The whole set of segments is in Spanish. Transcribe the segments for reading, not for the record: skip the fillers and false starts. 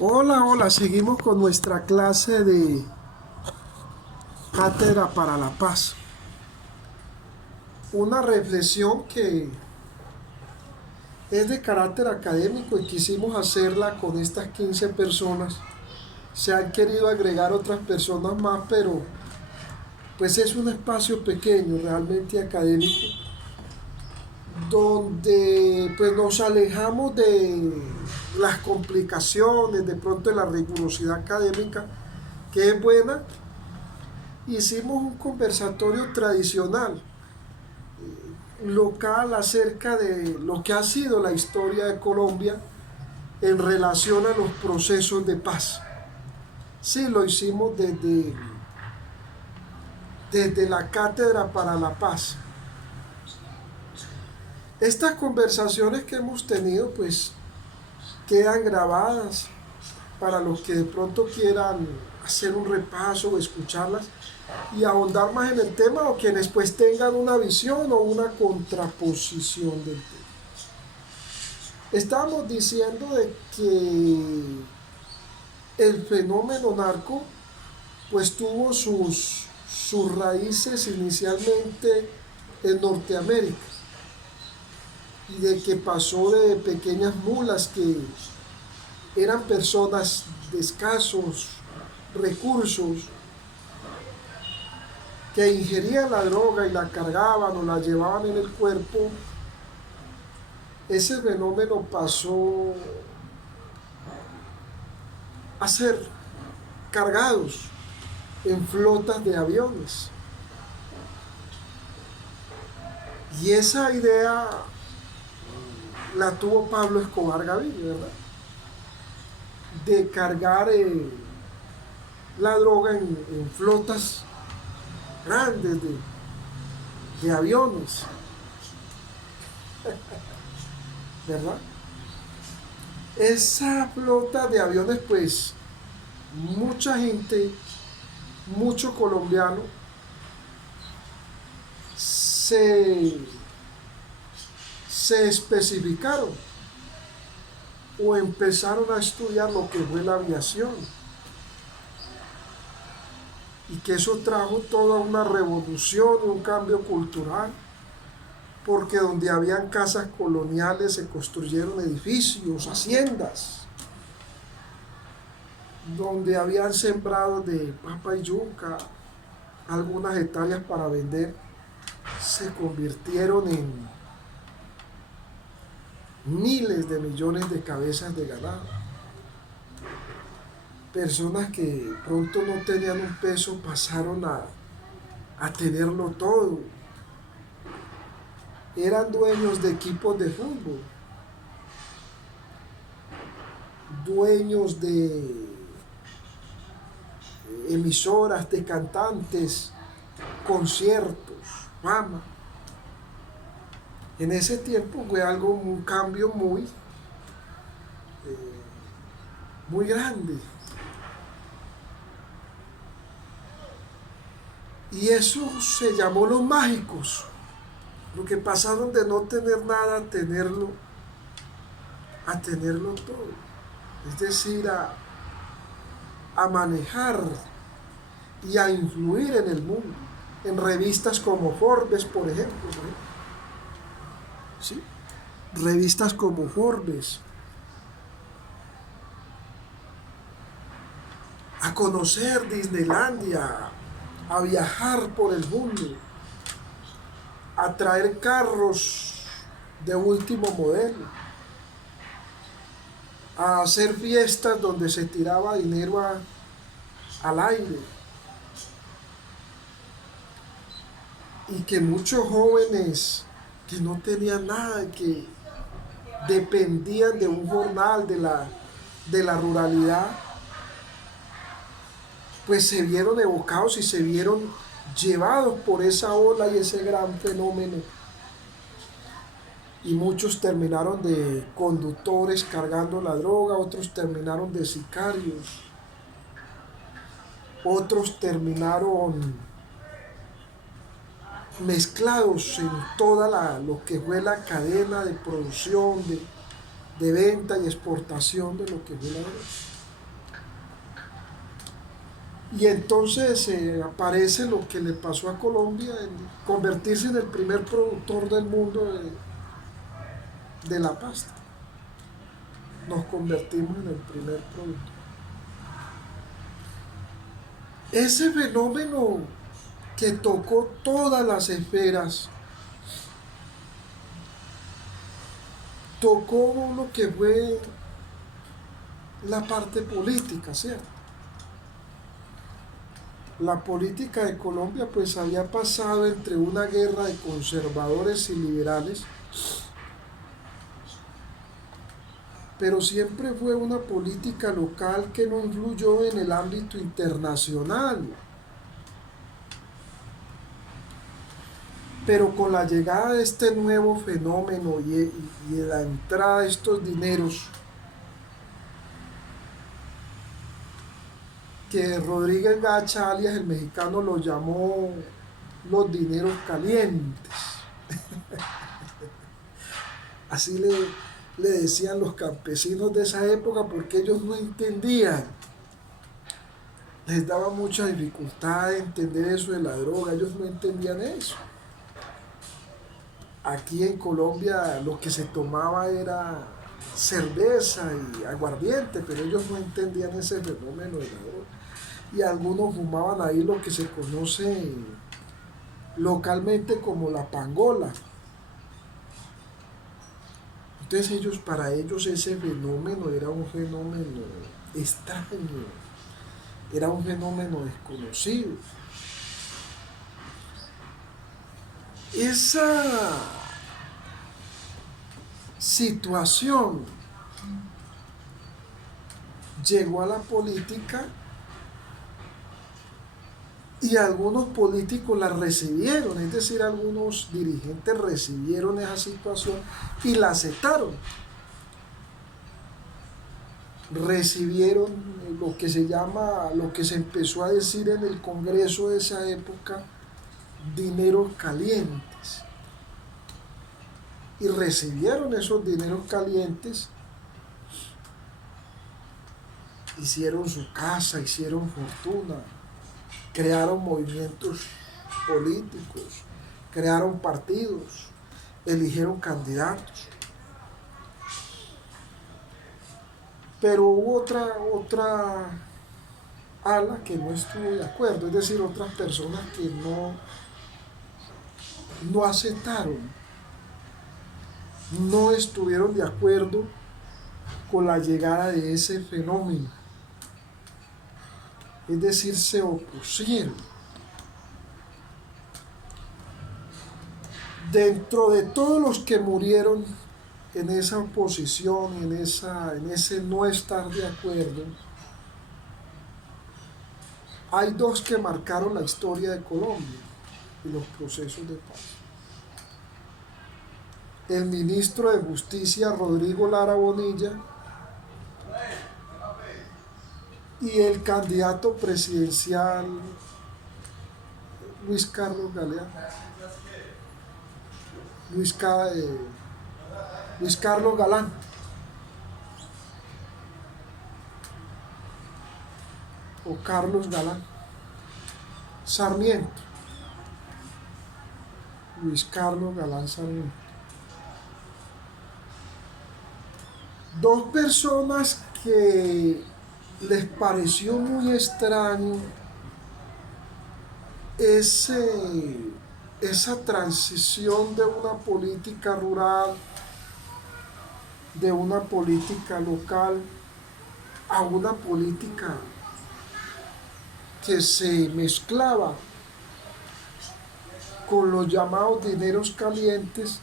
Hola, hola, seguimos con nuestra clase de Cátedra para la Paz. Una reflexión que es de carácter académico y quisimos hacerla con estas 15 personas. Se han querido agregar otras personas más, pero pues es un espacio pequeño, realmente académico, donde pues nos alejamos de las complicaciones, de pronto de la rigurosidad académica, que es buena. Hicimos un conversatorio tradicional, local, acerca de lo que ha sido la historia de Colombia en relación a los procesos de paz. Sí, lo hicimos desde la Cátedra para la Paz. Estas conversaciones que hemos tenido pues quedan grabadas para los que de pronto quieran hacer un repaso o escucharlas y ahondar más en el tema, o quienes pues tengan una visión o una contraposición del tema. Estábamos diciendo de que el fenómeno narco pues tuvo sus raíces inicialmente en Norteamérica, y de que pasó de pequeñas mulas que eran personas de escasos recursos que ingerían la droga y la cargaban o la llevaban en el cuerpo. Ese fenómeno pasó a ser cargados en flotas de aviones. Y esa idea la tuvo Pablo Escobar Gaviria, ¿verdad? De cargar la droga en flotas grandes de aviones, ¿verdad? Esa flota de aviones, pues, mucha gente, muchos colombianos, se, se especificaron o empezaron a estudiar lo que fue la aviación, y que eso trajo toda una revolución, un cambio cultural, porque donde habían casas coloniales se construyeron edificios, haciendas, donde habían sembrados de papa y yuca, algunas hectáreas para vender, se convirtieron en miles de millones de cabezas de ganado. Personas que pronto no tenían un peso pasaron a tenerlo todo. Eran dueños de equipos de fútbol, dueños de emisoras, de cantantes, conciertos, fama. En ese tiempo fue algo, un cambio muy grande. Y eso se llamó los mágicos, porque pasaron de no tener nada a tenerlo todo. Es decir, a manejar y a influir en el mundo. En revistas como Forbes, por ejemplo, ¿sí? Revistas como Forbes. A conocer Disneylandia, a viajar por el mundo, a traer carros de último modelo, a hacer fiestas donde se tiraba dinero al aire, y que muchos jóvenes que no tenían nada, que dependían de un jornal de la ruralidad, pues se vieron evocados y se vieron llevados por esa ola y ese gran fenómeno. Y muchos terminaron de conductores cargando la droga, otros terminaron de sicarios, otros terminaron mezclados en toda lo que fue la cadena de producción, de venta y exportación de lo que fue la droga. Y entonces aparece lo que le pasó a Colombia, en convertirse en el primer productor del mundo de la pasta. Nos convertimos en el primer productor. Ese fenómeno que tocó todas las esferas, tocó lo que fue la parte política, ¿cierto? La política de Colombia pues había pasado entre una guerra de conservadores y liberales, pero siempre fue una política local que no influyó en el ámbito internacional. Pero con la llegada de este nuevo fenómeno y la entrada de estos dineros, que Rodríguez Gacha, alias el mexicano, lo llamó los dineros calientes. Así le decían los campesinos de esa época porque ellos no entendían. Les daba mucha dificultad de entender eso de la droga, ellos no entendían eso. Aquí en Colombia lo que se tomaba era cerveza y aguardiente, pero ellos no entendían ese fenómeno de la droga. Y algunos fumaban ahí lo que se conoce localmente como la pangola. Entonces para ellos ese fenómeno era un fenómeno extraño, era un fenómeno desconocido. Esa situación llegó a la política y algunos políticos la recibieron, es decir, algunos dirigentes recibieron esa situación y la aceptaron. Recibieron lo que se llama, lo que se empezó a decir en el Congreso de esa época, dineros calientes. Y recibieron esos dineros calientes, hicieron su casa, hicieron fortuna, crearon movimientos políticos, crearon partidos, eligieron candidatos. Pero hubo otra ala que no estuvo de acuerdo, es decir, otras personas que no aceptaron, no estuvieron de acuerdo con la llegada de ese fenómeno. Es decir, se opusieron. Dentro de todos los que murieron en esa oposición, en ese no estar de acuerdo, hay dos que marcaron la historia de Colombia y los procesos de paz. El ministro de Justicia Rodrigo Lara Bonilla y el candidato presidencial Luis Carlos Galeano. Luis Carlos Galán. O Carlos Galán. Sarmiento. Luis Carlos Galán Sarmiento. Dos personas que les pareció muy extraño esa transición de una política rural, de una política local, a una política que se mezclaba con los llamados dineros calientes,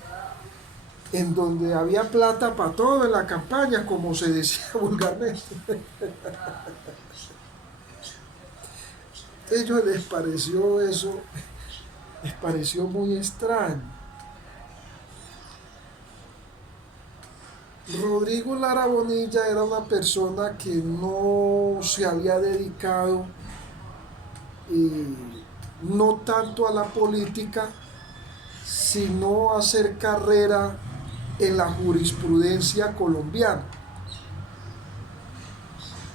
en donde había plata para todo en la campaña, como se decía vulgarmente. A ellos les pareció eso, les pareció muy extraño. Rodrigo Lara Bonilla era una persona que no se había dedicado no tanto a la política, sino a hacer carrera en la jurisprudencia colombiana,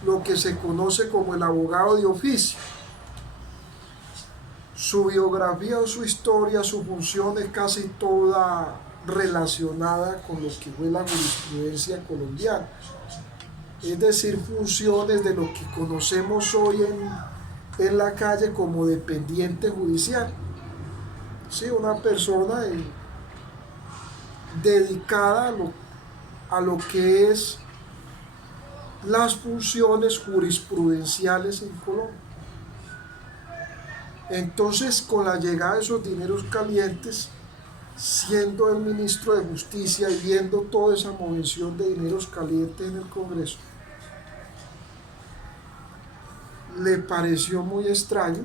lo que se conoce como el abogado de oficio. Su biografía o su historia, su función es casi toda relacionada con lo que fue la jurisprudencia colombiana, es decir, funciones de lo que conocemos hoy en la calle como dependiente judicial. Sí, una persona dedicada a lo que es las funciones jurisprudenciales en Colombia. Entonces, con la llegada de esos dineros calientes, siendo el ministro de Justicia y viendo toda esa movilización de dineros calientes en el Congreso, le pareció muy extraño,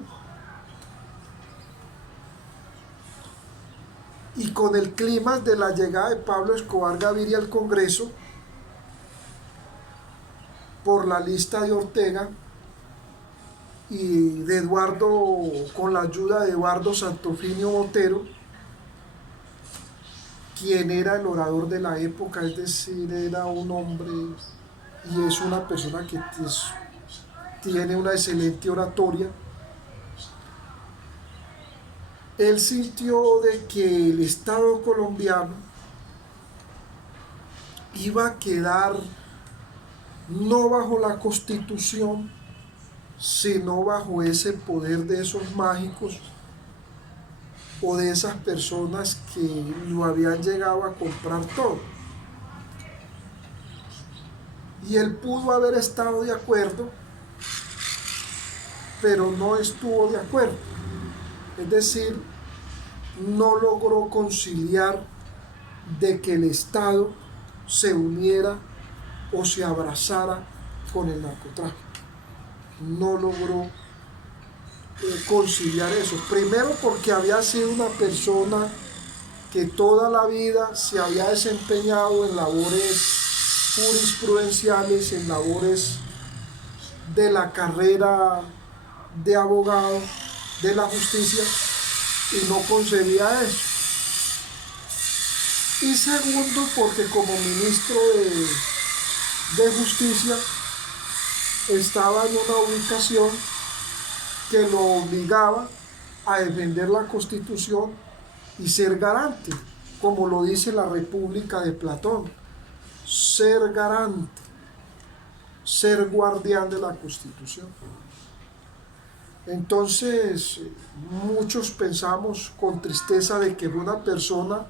y con el clima de la llegada de Pablo Escobar Gaviria al Congreso por la lista de Ortega y de Eduardo, con la ayuda de Eduardo Santofimio Botero, quien era el orador de la época, es decir, era un hombre y es una persona que tiene una excelente oratoria. Él sintió de que el Estado colombiano iba a quedar no bajo la Constitución, sino bajo ese poder de esos mágicos o de esas personas que lo habían llegado a comprar todo. Y él pudo haber estado de acuerdo, pero no estuvo de acuerdo. Es decir, no logró conciliar de que el Estado se uniera o se abrazara con el narcotráfico. No logró conciliar eso. Primero porque había sido una persona que toda la vida se había desempeñado en labores jurisprudenciales, en labores de la carrera de abogado de la justicia, y no concebía eso. Y segundo porque como ministro de Justicia estaba en una ubicación que lo obligaba a defender la Constitución y ser garante, como lo dice la República de Platón, ser garante, ser guardián de la Constitución. Entonces, muchos pensamos con tristeza de que fue una persona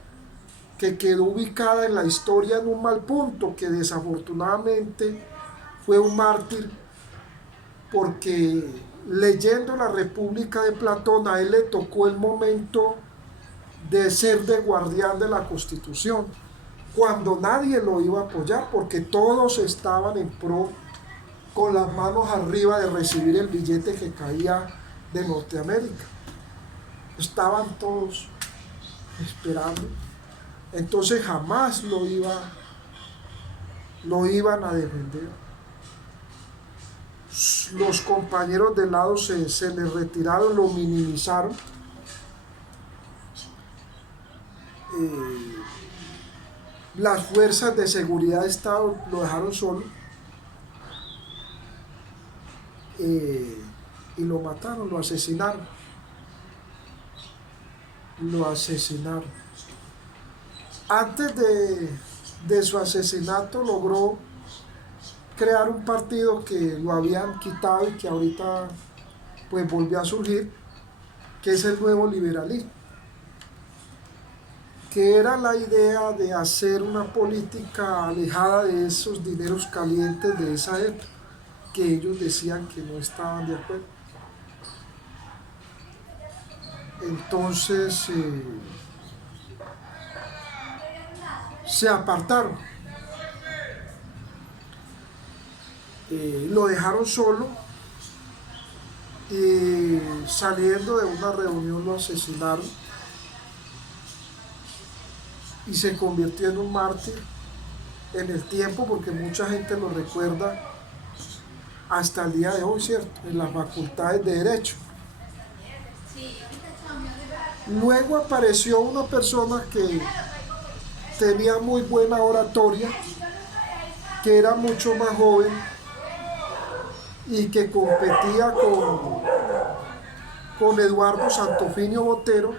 que quedó ubicada en la historia en un mal punto, que desafortunadamente fue un mártir, porque leyendo la República de Platón a él le tocó el momento de ser de guardián de la Constitución, cuando nadie lo iba a apoyar, porque todos estaban en pro, con las manos arriba, de recibir el billete que caía de Norteamérica. Estaban todos esperando. Entonces jamás lo iban a defender. Los compañeros de lado se les retiraron, lo minimizaron. Las fuerzas de seguridad de Estado lo dejaron solo. Y lo mataron, lo asesinaron. Antes de su asesinato logró crear un partido que lo habían quitado y que ahorita pues volvió a surgir, que es el Nuevo Liberalismo, que era la idea de hacer una política alejada de esos dineros calientes de esa época, que ellos decían que no estaban de acuerdo. Entonces se apartaron, lo dejaron solo, y saliendo de una reunión lo asesinaron y se convirtió en un mártir en el tiempo, porque mucha gente lo recuerda hasta el día de hoy, ¿cierto?, en las facultades de Derecho. Luego apareció una persona que tenía muy buena oratoria, que era mucho más joven y que competía con Eduardo Santofinio Botero,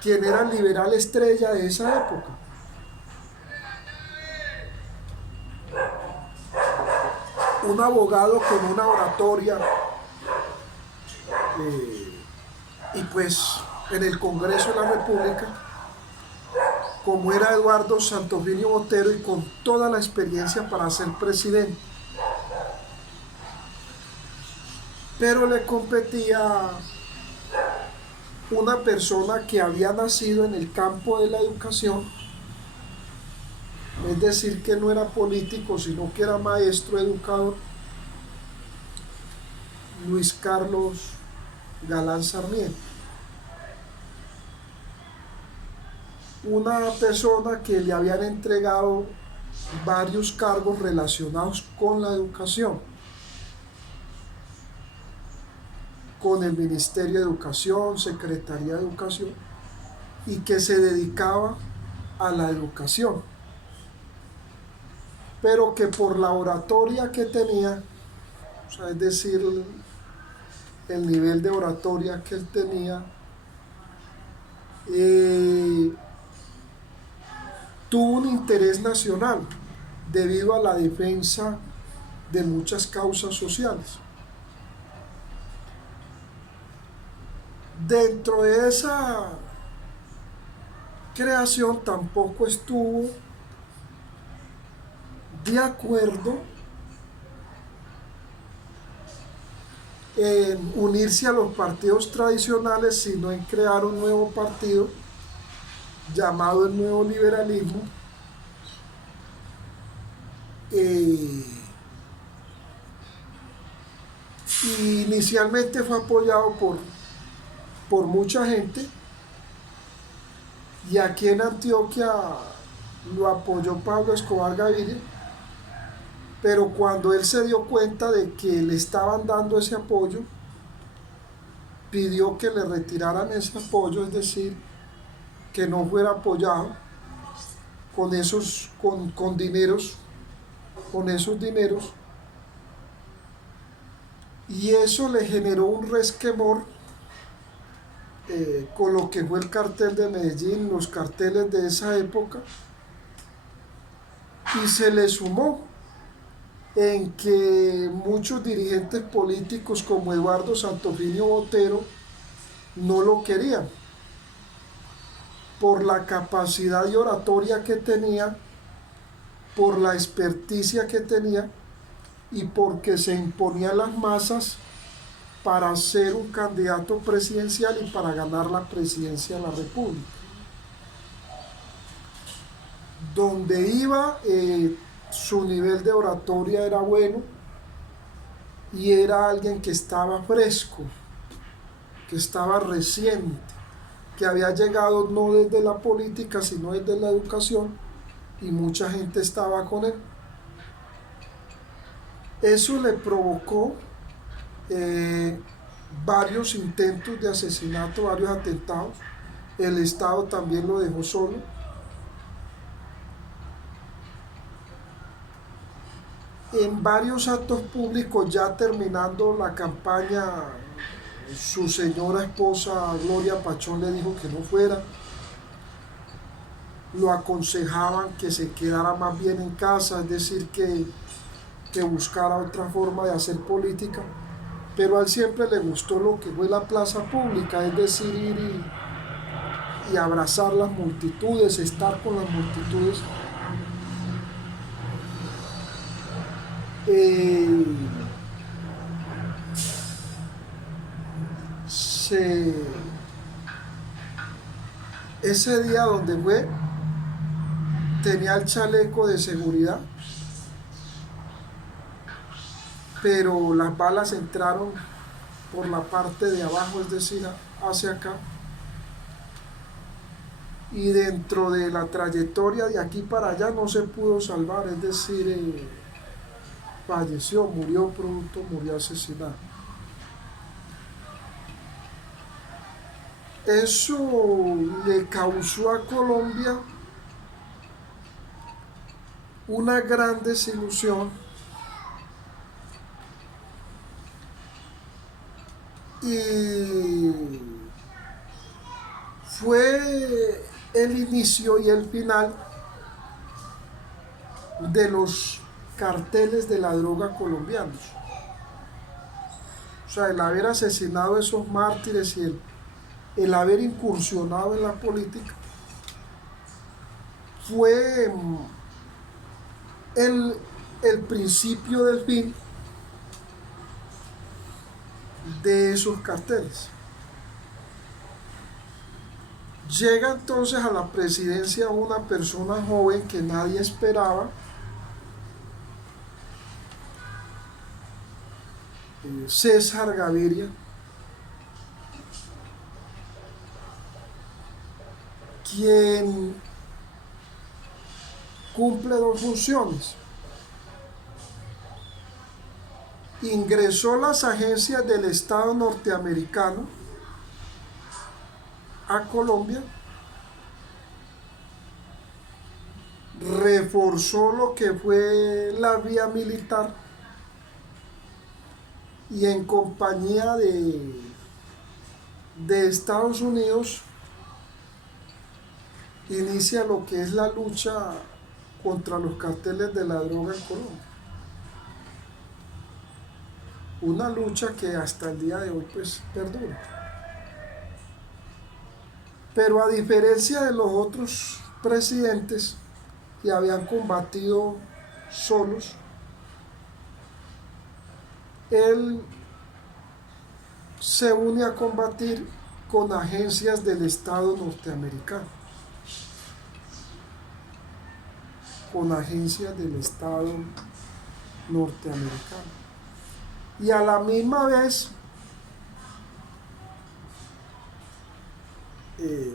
quien era el liberal estrella de esa época. Un abogado con una oratoria, y pues en el Congreso de la República, como era Eduardo Santofinio Botero, y con toda la experiencia para ser presidente. Pero le competía una persona que había nacido en el campo de la educación, es decir, que no era político, sino que era maestro educador, Luis Carlos Galán Sarmiento. Una persona que le habían entregado varios cargos relacionados con la educación, con el Ministerio de Educación, Secretaría de Educación, y que se dedicaba a la educación, pero que por la oratoria que tenía, o sea, es decir, el nivel de oratoria que él tenía, tuvo un interés nacional debido a la defensa de muchas causas sociales. Dentro de esa creación tampoco estuvo de acuerdo en unirse a los partidos tradicionales, sino en crear un nuevo partido llamado el Nuevo Liberalismo, y inicialmente fue apoyado por mucha gente, y aquí en Antioquia lo apoyó Pablo Escobar Gaviria, pero cuando él se dio cuenta de que le estaban dando ese apoyo, pidió que le retiraran ese apoyo, es decir, que no fuera apoyado con esos dineros, y eso le generó un resquemor con lo que fue el cartel de Medellín, los carteles de esa época, y se le sumó en que muchos dirigentes políticos como Eduardo Santofinio Botero no lo querían por la capacidad de oratoria que tenía, por la experticia que tenía, y porque se imponía a las masas para ser un candidato presidencial y para ganar la presidencia de la República. Donde iba, su nivel de oratoria era bueno, y era alguien que estaba fresco, que estaba reciente, que había llegado no desde la política, sino desde la educación, y mucha gente estaba con él. Eso le provocó varios intentos de asesinato, varios atentados. El Estado también lo dejó solo. En varios actos públicos, ya terminando la campaña, su señora esposa Gloria Pachón le dijo que no fuera. Lo aconsejaban que se quedara más bien en casa, es decir, que buscara otra forma de hacer política, pero a él siempre le gustó lo que fue la plaza pública, es decir, ir y abrazar las multitudes, estar con las multitudes. Ese día donde fue, tenía el chaleco de seguridad, pero las balas entraron por la parte de abajo, es decir, hacia acá, y dentro de la trayectoria de aquí para allá no se pudo salvar, es decir, falleció, murió asesinado. Eso le causó a Colombia una gran desilusión y fue el inicio y el final de los carteles de la droga colombianos. O sea, el haber asesinado a esos mártires y el haber incursionado en la política fue el, el principio del fin de esos carteles. Llega entonces a la presidencia una persona joven que nadie esperaba, César Gaviria, quien cumple dos funciones. Ingresó a las agencias del Estado norteamericano a Colombia, reforzó lo que fue la vía militar y en compañía de Estados Unidos inicia lo que es la lucha contra los carteles de la droga en Colombia. Una lucha que hasta el día de hoy pues perdura. Pero a diferencia de los otros presidentes que habían combatido solos, él se une a combatir con agencias del Estado norteamericano. Con agencias del Estado norteamericano. Y a la misma vez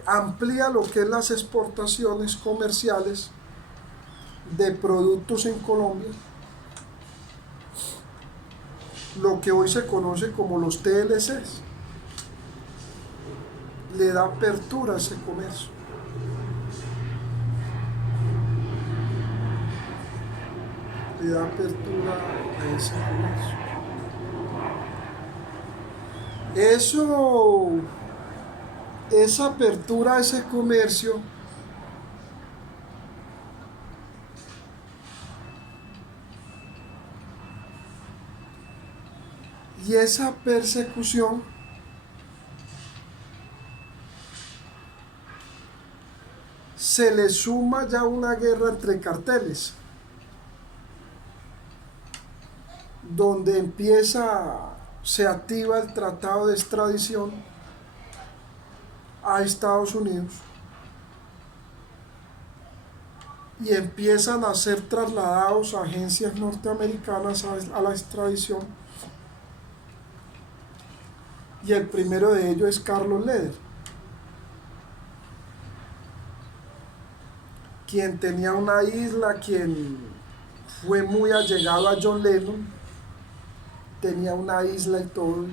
amplía lo que es las exportaciones comerciales de productos en Colombia, lo que hoy se conoce como los TLCs. Le da apertura a ese comercio. Le da apertura a ese comercio. Esa apertura a ese comercio y esa persecución se le suma ya una guerra entre carteles, donde se activa el tratado de extradición a Estados Unidos y empiezan a ser trasladados a agencias norteamericanas a la extradición, y el primero de ellos es Carlos Leder, quien tenía una isla, quien fue muy allegado a John Lennon, tenía una isla y todo,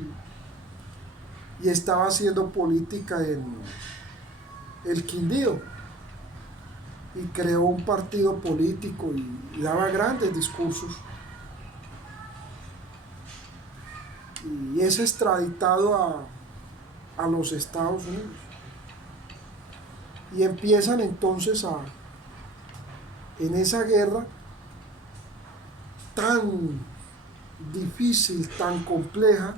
y estaba haciendo política en el Quindío, y creó un partido político y daba grandes discursos, y es extraditado a los Estados Unidos, y empiezan entonces en esa guerra tan difícil, tan compleja,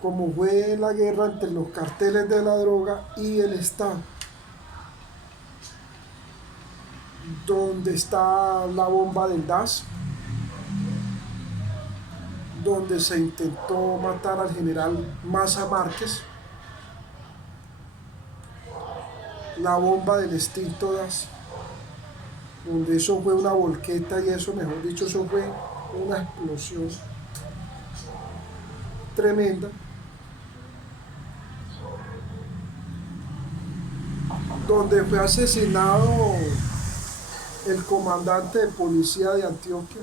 como fue la guerra entre los carteles de la droga y el Estado, donde está la bomba del DAS, donde se intentó matar al general Maza Márquez, la bomba del extinto DAS, donde eso fue una volqueta y eso, mejor dicho, eso fue una explosión tremenda, donde fue asesinado el comandante de policía de Antioquia,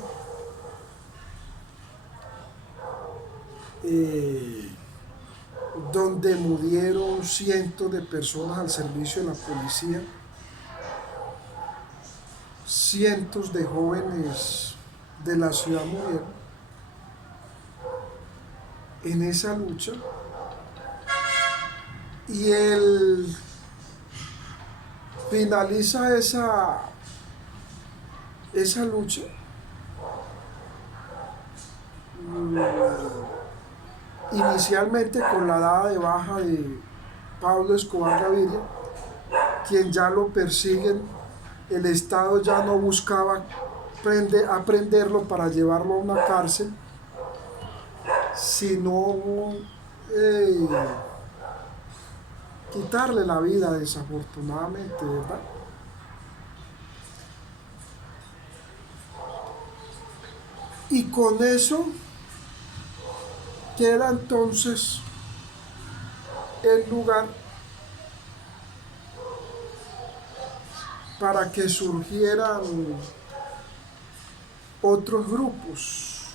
donde murieron cientos de personas al servicio de la policía, cientos de jóvenes de la ciudad murieron en esa lucha, y él finaliza esa lucha inicialmente con la dada de baja de Pablo Escobar Gaviria, quien ya lo persiguen. El Estado ya no buscaba aprenderlo para llevarlo a una cárcel, sino quitarle la vida, desafortunadamente, ¿verdad? Y con eso queda entonces el lugar para que surgieran otros grupos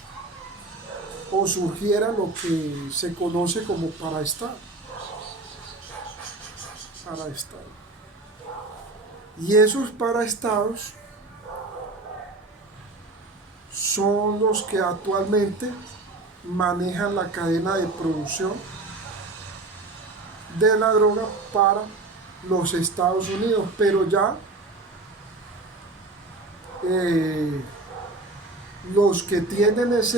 o surgiera lo que se conoce como paraestado. Y esos paraestados son los que actualmente manejan la cadena de producción de la droga para los Estados Unidos, pero ya los que tienen es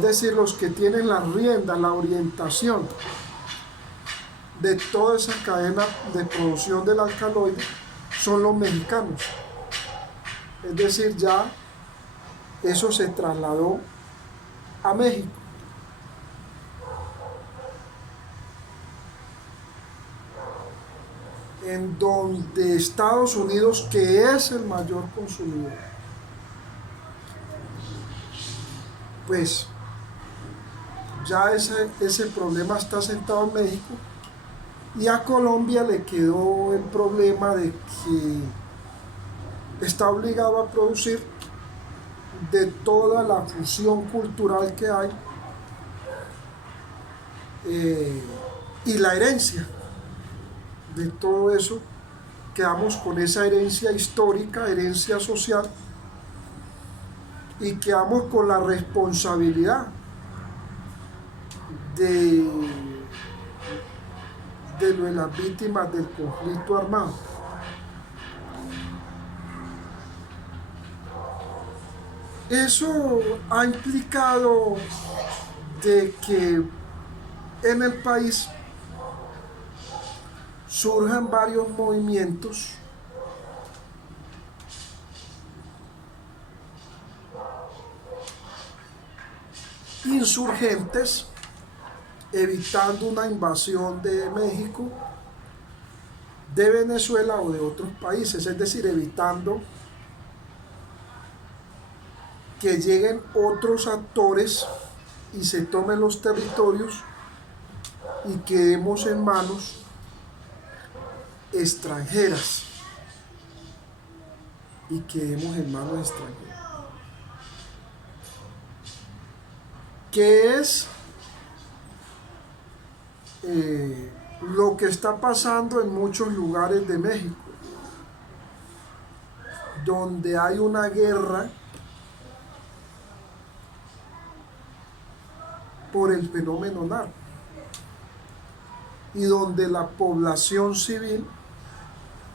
decir, los que tienen la rienda, la orientación de toda esa cadena de producción del alcaloide son los mexicanos. Es decir, ya eso se trasladó a México. En donde Estados Unidos, que es el mayor consumidor, pues ya ese problema está sentado en México, y a Colombia le quedó el problema de que está obligado a producir de toda la fusión cultural que hay y la herencia de todo eso. Quedamos con esa herencia histórica, herencia social, y quedamos con la responsabilidad de las víctimas del conflicto armado. Eso ha implicado de que en el país surjan varios movimientos insurgentes, evitando una invasión de México, de Venezuela o de otros países, es decir, evitando que lleguen otros actores y se tomen los territorios y quedemos en manos extranjeras. ¿Qué es lo que está pasando en muchos lugares de México, donde hay una guerra por el fenómeno narco y donde la población civil